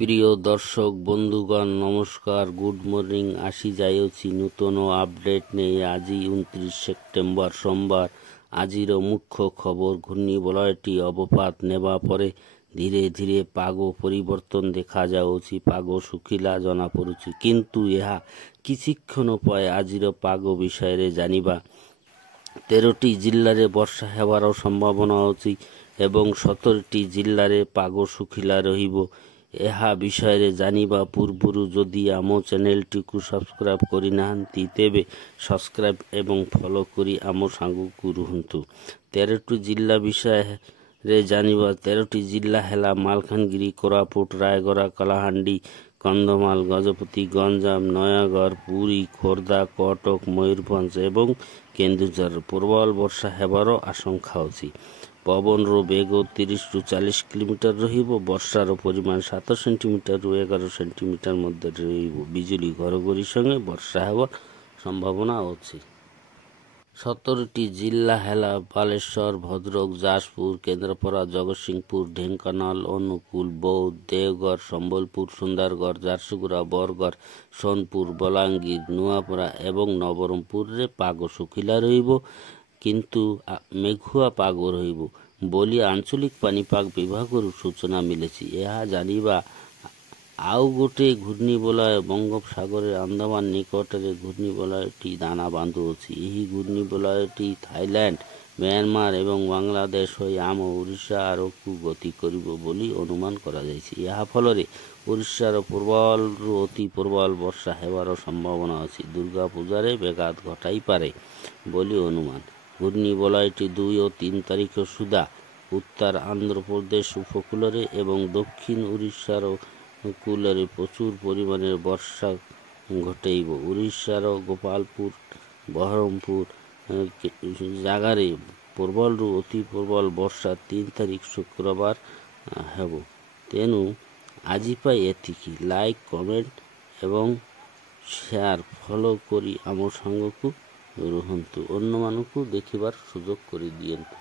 প্রিয় দর্শক বন্ধুগণ নমস্কার, গুড মর্নিং। আসি যাইছি নূতন আপডেট নেই। আজি 29 সেপ্টেম্বর সোমবার। আজির মুখ্য খবর, ঘূর্ণিবলয়টি অবপাত নেবা পরে ধীরে ধীরে ପାଗ ପରିବର୍ତ୍ତନ ଦେଖାଯାଉଛି। ପାଗ ଶୁଖିଲା ଜଣାପଡ଼ୁଛି, କିନ୍ତୁ ଏହା କିଛିକ୍ଷଣ ପରେ ଆଜିର ପାଗ ବିଷୟରେ ଜାଣିବା। 13ଟି ଜିଲ୍ଲାରେ ବର୍ଷା ହେବାର ସମ୍ଭାବନା ଅଛି ଏବଂ 17ଟି ଜିଲ୍ଲାରେ ପାଗ ଶୁଖିଲା ରହିବ। ଏହା ବିଷୟରେ ଜାଣିବା ପୂର୍ବରୁ ଯଦି ଆମ ଚ୍ୟାନେଲଟିକୁ ସବସ୍କ୍ରାଇବ୍ କରିନାହାନ୍ତି ତେବେ ସବସ୍କ୍ରାଇବ୍ ଏବଂ ଫଲୋ କରି ଆମ ସାଙ୍ଗକୁ ରୁହନ୍ତୁ। 13ଟି ଜିଲ୍ଲା ବିଷୟରେ ଜାଣିବା। 13ଟି ଜିଲ୍ଲା ହେଲା ମାଲକାନଗିରି, କୋରାପୁଟ, ରାୟଗଡ଼ା, କଳାହାଣ୍ଡି, କନ୍ଧମାଳ, ଗଜପତି, ଗଞ୍ଜାମ, ନୟାଗଡ଼, ପୁରୀ, ଖୋର୍ଦ୍ଧା, କଟକ, ମୟୂରଭଞ୍ଜ ଏବଂ କେନ୍ଦୁଝର। ପ୍ରବଳ ବର୍ଷା ହେବାର ଆଶଙ୍କା ଅଛି। ପବନର ବେଗ 30ରୁ 40 କିଲୋମିଟର ରହିବ। ବର୍ଷାର ପରିମାଣ 7 ସେଣ୍ଟିମିଟରରୁ 11 ସେଣ୍ଟିମିଟର ମଧ୍ୟରେ ରହିବ। ବିଜୁଳି ଘଡ଼ଘଡ଼ି ସଙ୍ଗେ ବର୍ଷା ହେବାର ସମ୍ଭାବନା ଅଛି। 17ଟି ଜିଲ୍ଲା ହେଲା ବାଲେଶ୍ୱର, ଭଦ୍ରକ, ଯାଜପୁର, କେନ୍ଦ୍ରାପଡ଼ା, ଜଗତସିଂହପୁର, ଢେଙ୍କାନାଳ, ଅନୁଗୁଳ, ବୌଦ୍ଧ, ଦେଓଗଡ଼, ସମ୍ବଲପୁର, ସୁନ୍ଦରଗଡ଼, ଝାରସୁଗୁଡ଼ା, ବରଗଡ଼, ସୋନପୁର, ବଲାଙ୍ଗୀର, ନୂଆପଡ଼ା ଏବଂ ନବରଙ୍ଗପୁରରେ ପାଗ ଶୁଖିଲା ରହିବ, କିନ୍ତୁ ମେଘୁଆ ପାଗ ରହିବ ବୋଲି ଆଞ୍ଚଳିକ ପାଣିପାଗ ବିଭାଗରୁ ସୂଚନା ମିଳିଛି। ଏହା ଜାଣିବା। ଆଉ ଗୋଟିଏ ଘୂର୍ଣ୍ଣିବଳୟ ବଙ୍ଗୋପସାଗରରେ ଆନ୍ଦାମାନ ନିକଟରେ ଘୂର୍ଣ୍ଣିବଳୟଟି ଦାନା ବାନ୍ଧୁଅଛି। ଏହି ଘୂର୍ଣ୍ଣିବଳୟଟି ଥାଇଲ୍ୟାଣ୍ଡ, ମିଆଁମାର ଏବଂ ବାଂଲାଦେଶ ହୋଇ ଆମ ଓଡ଼ିଶା ଆଡ଼କୁ ଗତି କରିବ ବୋଲି ଅନୁମାନ କରାଯାଇଛି। ଏହା ଫଳରେ ଓଡ଼ିଶାର ପ୍ରବଳରୁ ଅତି ପ୍ରବଳ ବର୍ଷା ହେବାର ସମ୍ଭାବନା ଅଛି। ଦୁର୍ଗା ପୂଜାରେ ବ୍ୟାଘାତ ଘଟାଇପାରେ ବୋଲି ଅନୁମାନ। ଘୂର୍ଣ୍ଣିବଳୟଟି 2 ଓ 3 ତାରିଖ ସୁଦ୍ଧା ଉତ୍ତର ଆନ୍ଧ୍ରପ୍ରଦେଶ ଉପକୂଳରେ ଏବଂ ଦକ୍ଷିଣ ଓଡ଼ିଶାର କୂଳରେ ପ୍ରଚୁର ପରିମାଣରେ ବର୍ଷା ଘଟାଇବ। ଓଡ଼ିଶାର ଗୋପାଳପୁର, ବହରମପୁର ଜାଗାରେ ପ୍ରବଳରୁ ଅତି ପ୍ରବଳ ବର୍ଷା 3 ତାରିଖ ଶୁକ୍ରବାର ହେବ। ତେଣୁ ଆଜି ପାଇଁ ଏତିକି। ଲାଇକ୍, କମେଣ୍ଟ ଏବଂ ସେୟାର, ଫଲୋ କରି ଆମ ସାଙ୍ଗକୁ ରୁହନ୍ତୁ। ଅନ୍ୟମାନଙ୍କୁ ଦେଖିବାର ସୁଯୋଗ କରିଦିଅନ୍ତୁ।